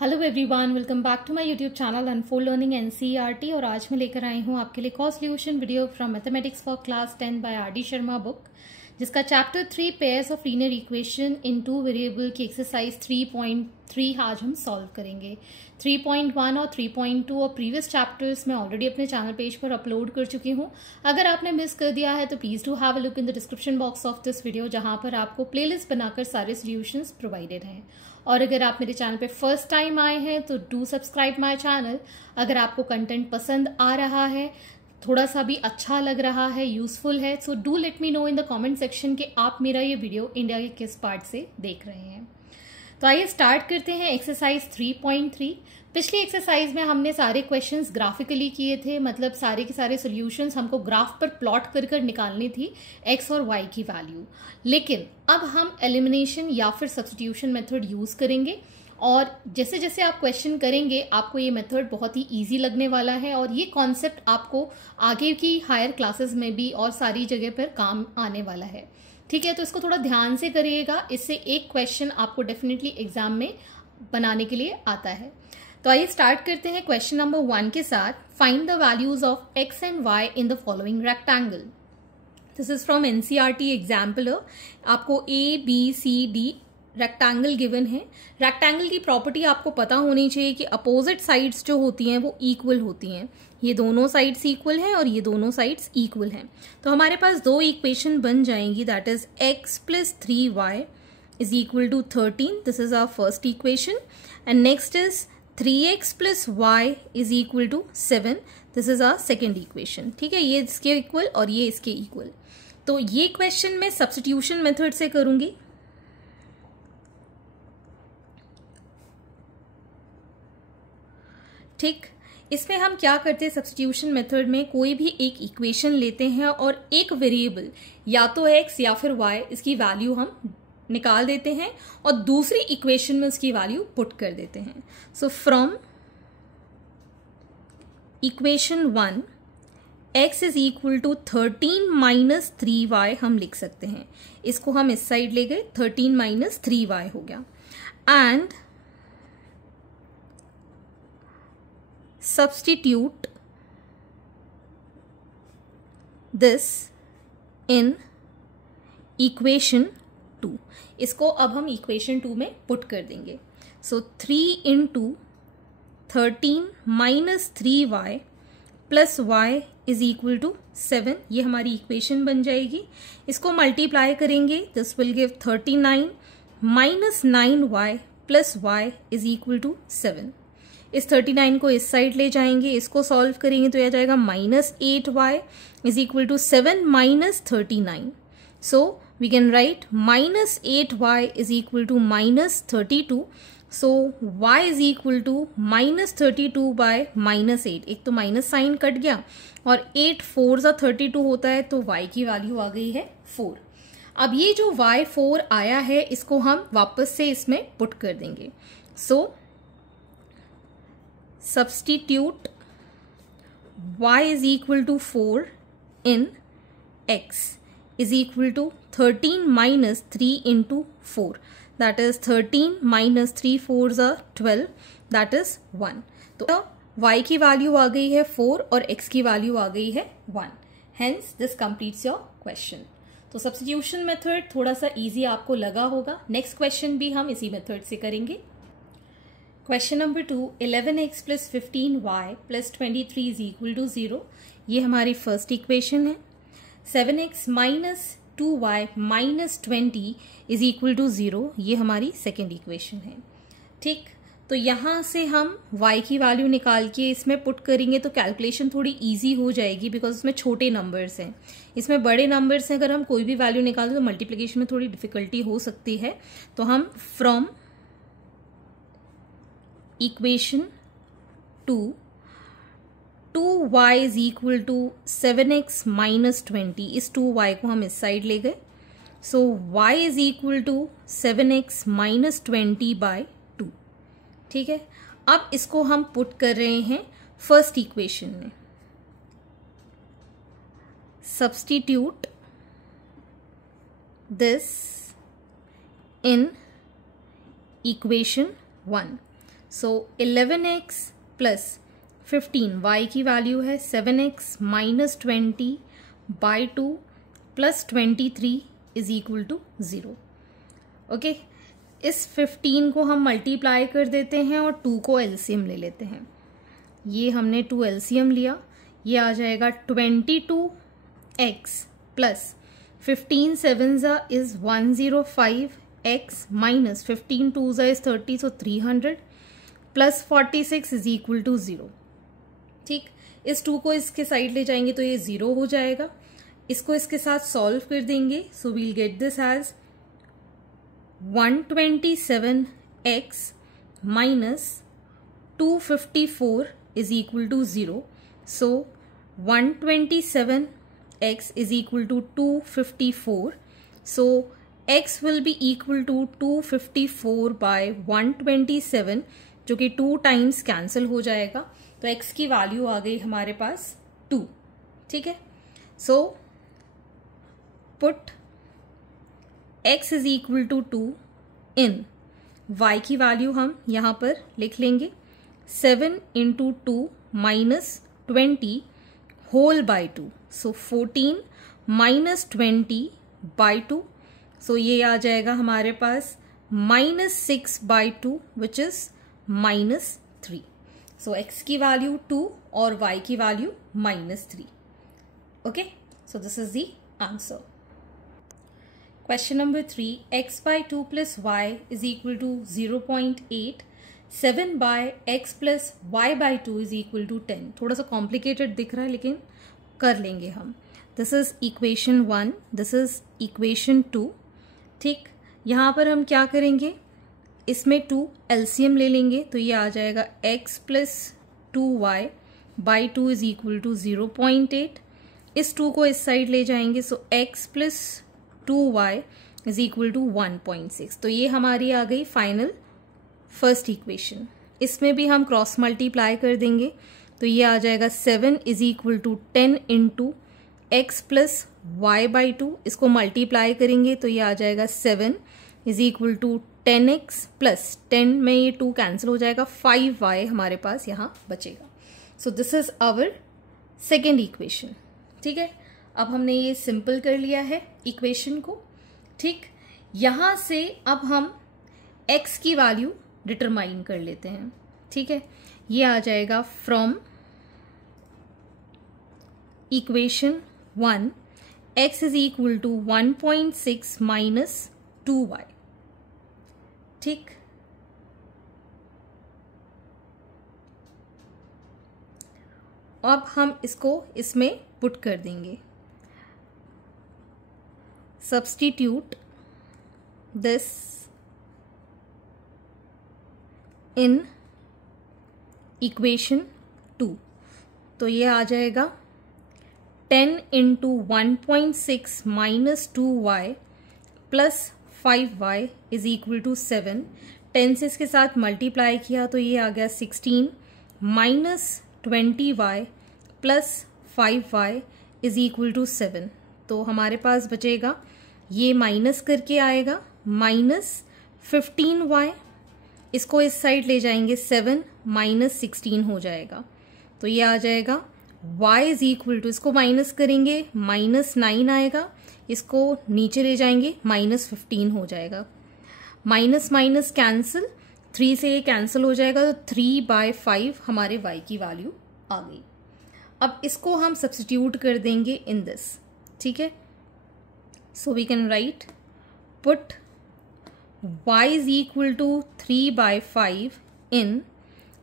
Hello everyone, welcome back to my YouTube channel unfold learning NCERT. और आज मैं लेकर आई हूँ आपके लिए कॉ solution video from mathematics for class 10 by R D Sharma book, जिसका chapter 3 pairs of linear equation in two variable की एक्सरसाइज 3.3 आज हम सॉल्व करेंगे। 3.1 और 3.2 और प्रीवियस चैप्टर्स मैं ऑलरेडी अपने चैनल पेज पर अपलोड कर चुकी हूँ। अगर आपने मिस कर दिया है तो please do have a look in the description box of this video, जहां पर आपको प्लेलिस्ट बनाकर सारे सॉल्यूशंस प्रोवाइडेड हैं। और अगर आप मेरे चैनल पे फर्स्ट टाइम आए हैं तो डू सब्सक्राइब माय चैनल। अगर आपको कंटेंट पसंद आ रहा है, थोड़ा सा भी अच्छा लग रहा है, यूजफुल है, so do let me know in the comment section कि आप मेरा ये वीडियो इंडिया के किस पार्ट से देख रहे हैं। तो आइए स्टार्ट करते हैं एक्सरसाइज 3.3। पिछली एक्सरसाइज में हमने सारे क्वेश्चंस ग्राफिकली किए थे, मतलब सारे के सारे सॉल्यूशंस हमको ग्राफ पर प्लॉट कर निकालनी थी एक्स और वाई की वैल्यू। लेकिन अब हम एलिमिनेशन या फिर सब्स्टिट्यूशन मेथड यूज करेंगे, और जैसे जैसे आप क्वेश्चन करेंगे आपको ये मेथड बहुत ही इजी लगने वाला है, और ये कॉन्सेप्ट आपको आगे की हायर क्लासेस में भी और सारी जगह पर काम आने वाला है। ठीक है, तो इसको थोड़ा ध्यान से करिएगा, इससे एक क्वेश्चन आपको डेफिनेटली एग्जाम में बनाने के लिए आता है। तो आइए स्टार्ट करते हैं क्वेश्चन नंबर 1 के साथ। Find the values of x and y in the following rectangle. This is from NCERT exemplar. आपको A B C D rectangle given है। रेक्टेंगल की प्रॉपर्टी आपको पता होनी चाहिए कि अपोजिट साइड्स जो होती हैं वो इक्वल होती हैं। ये दोनों साइड्स इक्वल हैं और ये दोनों साइड्स इक्वल हैं। तो हमारे पास दो इक्वेशन बन जाएंगी, that is x plus 3y is equal to 13। This is our first equation. And next is 3x plus y is equal to 7। This is our second equation. ठीक है, ये इसके इक्वल और ये इसके इक्वल। तो ये क्वेश्चन मैं सब्स्टिट्यूशन मेथड से करूंगी। ठीक, इसमें हम क्या करते हैं, सब्स्टिट्यूशन मेथड में कोई भी एक इक्वेशन लेते हैं और एक वेरिएबल या तो x या फिर y, इसकी वैल्यू हम निकाल देते हैं और दूसरी इक्वेशन में उसकी वैल्यू पुट कर देते हैं। So from equation 1 x is equal to 13 minus 3y हम लिख सकते हैं। इसको हम इस साइड ले गए, 13 माइनस 3y हो गया। And substitute this in equation 2। इसको अब हम equation 2 में पुट कर देंगे। So 3 into 13 minus 3y plus y is equal to 7। ये हमारी इक्वेशन बन जाएगी। इसको मल्टीप्लाई करेंगे, this will give 39 minus 9y plus y is equal to 7। इस 39 को इस साइड ले जाएंगे, इसको सॉल्व करेंगे तो यह जाएगा minus 8y is equal to 7 minus 39। So we can write minus 8y is equal to minus 32। So y is equal to minus 32 by minus 8। एक तो माइनस साइन कट गया और 8 4 जा 32 होता है, तो y की वैल्यू आ गई है 4। अब ये जो y 4 आया है इसको हम वापस से इसमें पुट कर देंगे। सो substitute y is equal to 4 in x is equal to 13 minus 3 into 4, that is 13 minus 3 4s are 12, that is 1। तो y की वैल्यू आ गई है 4 और x की वैल्यू आ गई है 1। Hence this completes your question। तो सब्स्टिट्यूशन मेथड थोड़ा सा इजी आपको लगा होगा। नेक्स्ट क्वेश्चन भी हम इसी मेथड से करेंगे। Question number 2, 11x plus 15y plus 23 is equal to 0। ये हमारी फर्स्ट इक्वेशन है। 7x minus 2y minus 20 is equal to 0। ये हमारी सेकेंड इक्वेशन है। ठीक, तो यहां से हम y की वैल्यू निकाल के इसमें पुट करेंगे तो कैलकुलेशन थोड़ी इजी हो जाएगी, बिकॉज इसमें छोटे नंबर्स हैं। इसमें बड़े नंबर्स हैं, अगर हम कोई भी वैल्यू निकालें तो मल्टीप्लिकेशन में थोड़ी डिफिकल्टी हो सकती है। तो हम from equation 2 2y is equal to 7x minus 20, इस 2y को हम इस साइड ले गए। So y is equal to 7x minus 20 by 2। ठीक है, अब इसको हम पुट कर रहे हैं फर्स्ट इक्वेशन में। Substitute this in equation 1। So 11x plus 15 y की वैल्यू है 7x minus 20 by 2 plus 23 is equal to 0। Okay, इस 15 को हम मल्टीप्लाई कर देते हैं और 2 को एलसीएम ले लेते हैं। ये हमने 2 एलसीएम लिया, ये आ जाएगा 22x plus 15 7 is 105x minus 15 2 is 30 so 300 plus 46 is equal to 0। ठीक, इस 2 को इसके साइड ले जाएंगे तो ये 0 हो जाएगा। इसको इसके साथ सॉल्व कर देंगे, so we'll get this as 127x minus 254 is equal to 0. So 127x is equal to 254. So x will be equal to 254 by 127, जो कि 2 टाइम्स कैंसिल हो जाएगा। तो x की वैल्यू आ गई हमारे पास 2। ठीक है, so put x is equal to 2 in y की वैल्यू हम यहां पर लिख लेंगे 7 into 2 minus 20 whole by 2. So 14 minus 20 by 2. So ये आ जाएगा हमारे पास minus 6 by 2 which is minus 3. So x की वैल्यू 2 और y की value minus 3. Okay, so this is the answer. Question number 3, x by 2 plus y is equal to 0.8. 7 by x plus y by 2 is equal to 10. थोड़ा सा complicated दिख रहा है लेकिन कर लेंगे हम। This is equation 1, this is equation 2। ठीक, यहाँ पर हम क्या करेंगे, इसमें 2 एलसीएम ले लेंगे तो ये आ जाएगा x plus 2y by 2 is equal to 0.8। इस 2 को इस साइड ले जाएंगे, so x plus 2y is equal to 1.6। तो ये हमारी आ गई फाइनल फर्स्ट इक्वेशन। इसमें भी हम क्रॉस मल्टीप्लाई कर देंगे तो ये आ जाएगा 7 is equal to 10 into x plus y by 2। इसको मल्टीप्लाई करेंगे तो ये आ जाएगा 7 is equal to 10x plus 10 में ये 2 कैंसिल हो जाएगा, 5y हमारे पास यहाँ बचेगा। So this is our second equation. ठीक है, अब हमने ये सिंपल कर लिया है इक्वेशन को। ठीक, यहां से अब हम x की वैल्यू डिटरमाइन कर लेते हैं। ठीक है, ये आ जाएगा from equation 1 x is equal to 1.6 minus 2y। ठीक, अब हम इसको इसमें पुट कर देंगे। सब्स्टिट्यूट दिस इन इक्वेशन 2, तो ये आ जाएगा 10 into 1.6 minus 2y plus 5y is equal to 7। 10 से इसके साथ मल्टीप्लाई किया तो ये आ गया 16 minus 20y plus 5y is equal to 7। तो हमारे पास बचेगा, ये माइनस करके आएगा माइनस 15y, इसको इस साइड ले जाएंगे 7 माइनस 16 हो जाएगा तो ये आ जाएगा y इज इक्वल टू, इसको माइनस करेंगे माइनस 9 आएगा, इसको नीचे ले जाएंगे माइनस 15 हो जाएगा। माइनस माइनस कैंसिल, 3 से ये कैंसिल हो जाएगा तो 3/5 हमारे y की वैल्यू आ गई। अब इसको हम सब्स्टिट्यूट कर देंगे इन दिस। ठीक है, so we can write put y is equal to 3/5 in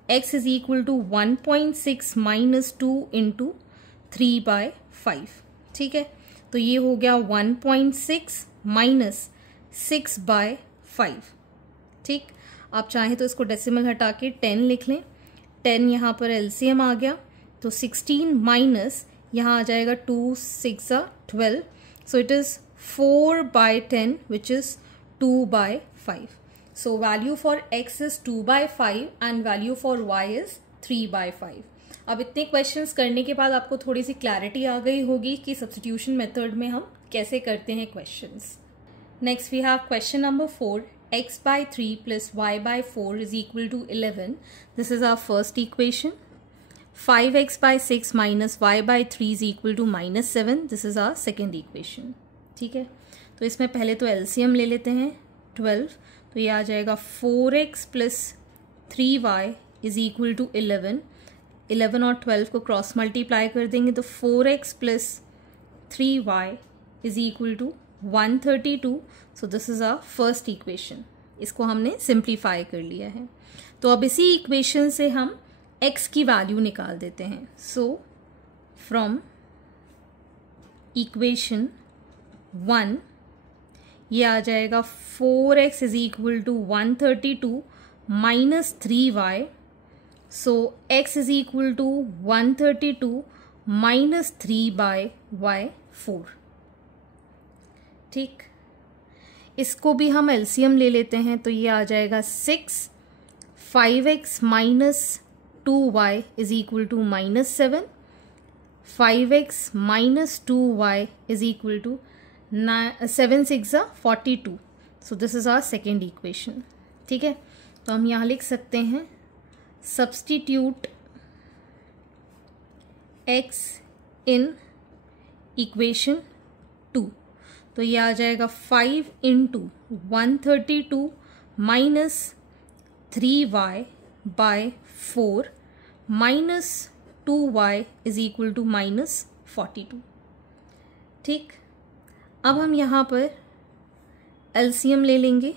x is equal to 1.6 minus 2 into 3/5। ठीक है, तो ये हो गया 1.6 माइनस 6/5। ठीक, आप चाहें तो इसको डेसिमल हटा के 10 लिख लें। 10 यहाँ पर एलसीएम आ गया तो 16 माइनस यहाँ आ जाएगा 2 6 12, so it is 4/10 which is 2/5. So value for x is 2/5 and value for y is 3/5. अब इतने क्वेश्चंस करने के बाद आपको थोड़ी सी क्लैरिटी आ गई होगी कि सब्स्टिट्यूशन मेथड में हम कैसे करते हैं questions. Next we have question number 4, x by 3 plus y by 4 is equal to 11. This is our first equation. 5x by 6 minus y by 3 is equal to minus 7. This is our second equation. ठीक है, तो इसमें पहले तो LCM ले लेते हैं 12, तो ये आ जाएगा 4x plus 3y is equal to 11. 11 और 12 को क्रॉस मल्टीप्लाई कर देंगे तो 4x plus 3y is equal to 132. So this is our first equation. इसको हमने सिंप्लीफाई कर लिया है. तो अब इसी इक्वेशन से हम x की वैल्यू निकाल देते हैं. सो फ्रॉम इक्वेशन 1 ये आ जाएगा 4x is equal to 132 minus 3y. So x is equal to 132 minus 3 by y 4. ठीक, इसको भी हम एलसीएम ले लेते हैं तो ये आ जाएगा 6. 5x minus 2y is equal to minus 7. 5x minus 2y is equal to 7 6 42. So this is our second equation. ठीक है, तो हम यहाँ लिख सकते हैं सब्सटीट्यूट x इन इक्वेशन 2. तो ये आ जाएगा 5 into 132 minus 3y by 4 minus 2y is equal to minus 42. ठीक, अब हम यहाँ पर एलसीएम ले लेंगे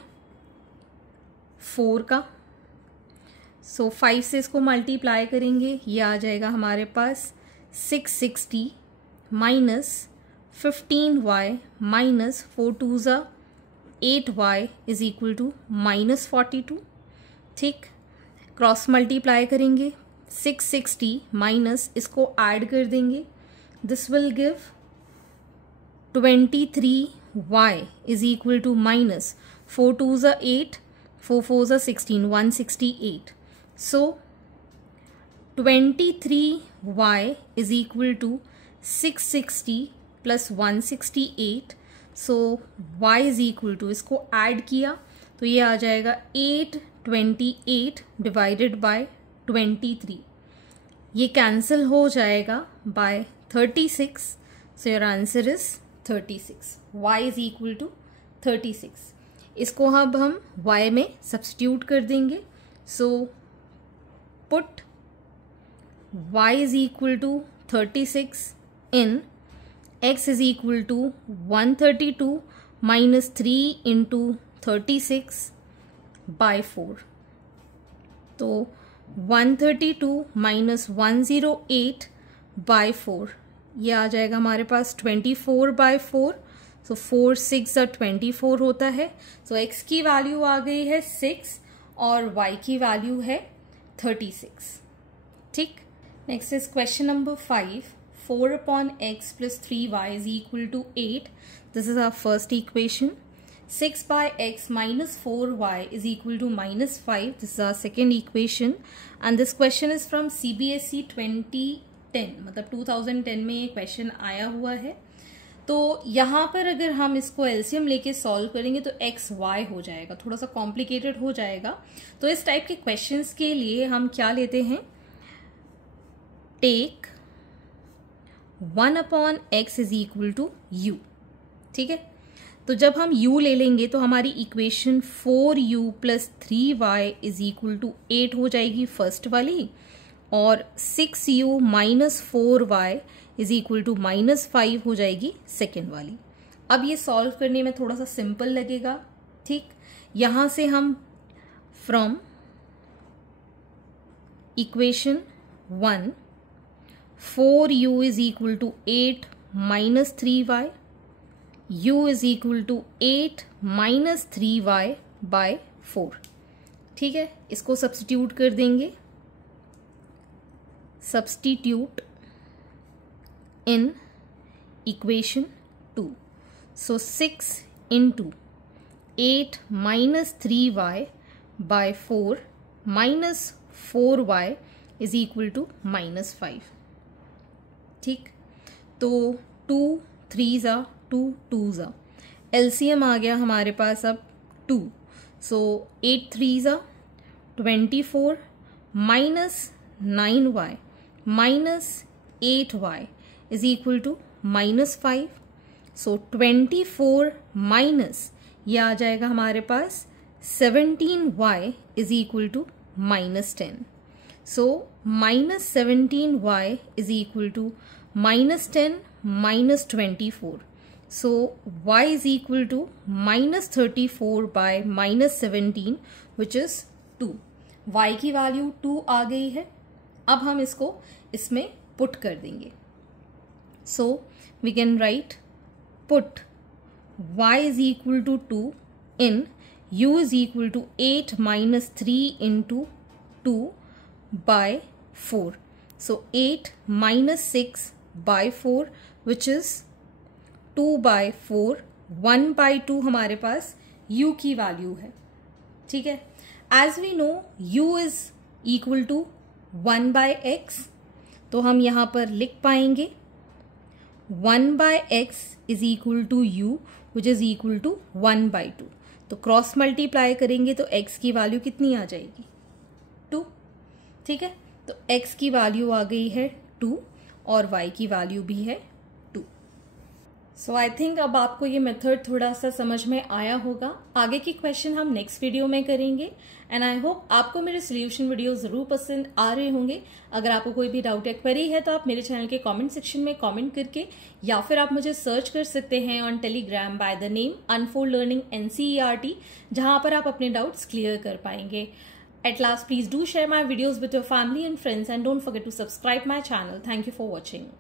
4 का. सो 5 से इसको मल्टीप्लाई करेंगे, ये आ जाएगा हमारे पास 660 minus 15y minus 4 2 8y is equal to minus 42. ठीक, क्रॉस मल्टीप्लाई करेंगे 660 माइनस इसको ऐड कर देंगे. This will give 23y is equal to minus 4 2 8 4 4 16 168. So 23y is equal to 660 plus 168. So y is equal to, इसको add किया तो ये आ जाएगा 828 डिवाइडेड बाय 23. ये कैंसिल हो जाएगा bye 36. So your answer is 36. y is equal to 36. इसको अब हम y में सब्स्टिट्यूट कर देंगे. So put y is equal to 36 in x is equal to 132 minus 3 into 36 by 4. तो 132 minus 108 by 4 ये आ जाएगा हमारे पास 24 by 4. सो 4 6 24 होता है. सो x की वैल्यू आ गई है 6 और y की वैल्यू है 36. ठीक, next is question number 5. 4 upon x plus 3y is equal to 8. This is our first equation. 6 by x minus 4y is equal to minus 5. This is our second equation. And this question is from CBSE 2010. मतलब 2010 में ये question आया हुआ है. तो यहाँ पर अगर हम इसको एलसीएम लेके सॉल्व करेंगे तो एक्स वाई हो जाएगा, थोड़ा सा कॉम्प्लिकेटेड हो जाएगा. तो इस टाइप के क्वेश्चंस के लिए हम क्या लेते हैं, take 1 upon x is equal to u. ठीक है, तो जब हम u ले लेंगे तो हमारी equation 4u plus 3y is equal to 8 हो जाएगी फर्स्ट वाली, और 6u minus 4y is equal to minus 5 हो जाएगी सेकेंड वाली. अब ये सॉल्व करने में थोड़ा सा सिंपल लगेगा. ठीक, यहां से हम from equation 1 4u is equal to 8 minus 3y, u is equal to 8 minus 3y by 4. ठीक है, इसको सब्स्टिट्यूट कर देंगे. Substitute in equation 2. So 6 into 8 minus 3y by 4 minus 4y is equal to minus 5. ठीक, तो 2 3s are 2 2s are. LCM आ गया हमारे पास अब 2. So 8 3s are 24 minus 9y minus 8y is equal to minus 5. So 24 minus ये आ जाएगा हमारे पास 17y is equal to minus 10. So minus 17y is equal to minus 10 minus 24. So y is equal to minus 34 by minus 17 which is 2. y की value 2 आ गई है. अब हम इसको इसमें पुट कर देंगे. So we can write put y is equal to 2 in u is equal to 8 minus 3 into 2 by 4. So 8 minus 6 by 4 which is 2 by 4. 1 by 2 हमारे पास u की वैल्यू है. ठीक है. As we know u is equal to 1 by x, तो हम यहां पर लिख पाएंगे 1 by x is equal to u which is equal to 1 by 2. तो क्रॉस मल्टीप्लाई करेंगे तो x की वैल्यू कितनी आ जाएगी? 2. ठीक है. तो x की वैल्यू आ गई है 2 और y की वैल्यू भी है 2. सो आई थिंक अब आपको ये मेथड थोड़ा सा समझ में आया होगा. आगे की क्वेश्चन हम नेक्स्ट वीडियो में करेंगे एंड आई होप आपको मेरे सोल्यूशन वीडियो जरूर पसंद आ रहे होंगे. अगर आपको कोई भी डाउट या क्वेरी है तो आप मेरे चैनल के कमेंट सेक्शन में कमेंट करके या फिर आप मुझे सर्च कर सकते हैं on Telegram by the name unfold learning NCERT, जहां पर आप अपने डाउट्स क्लियर कर पाएंगे. At last, please do share my videos with your family and friends and don't forget to subscribe my channel. Thank you for watching.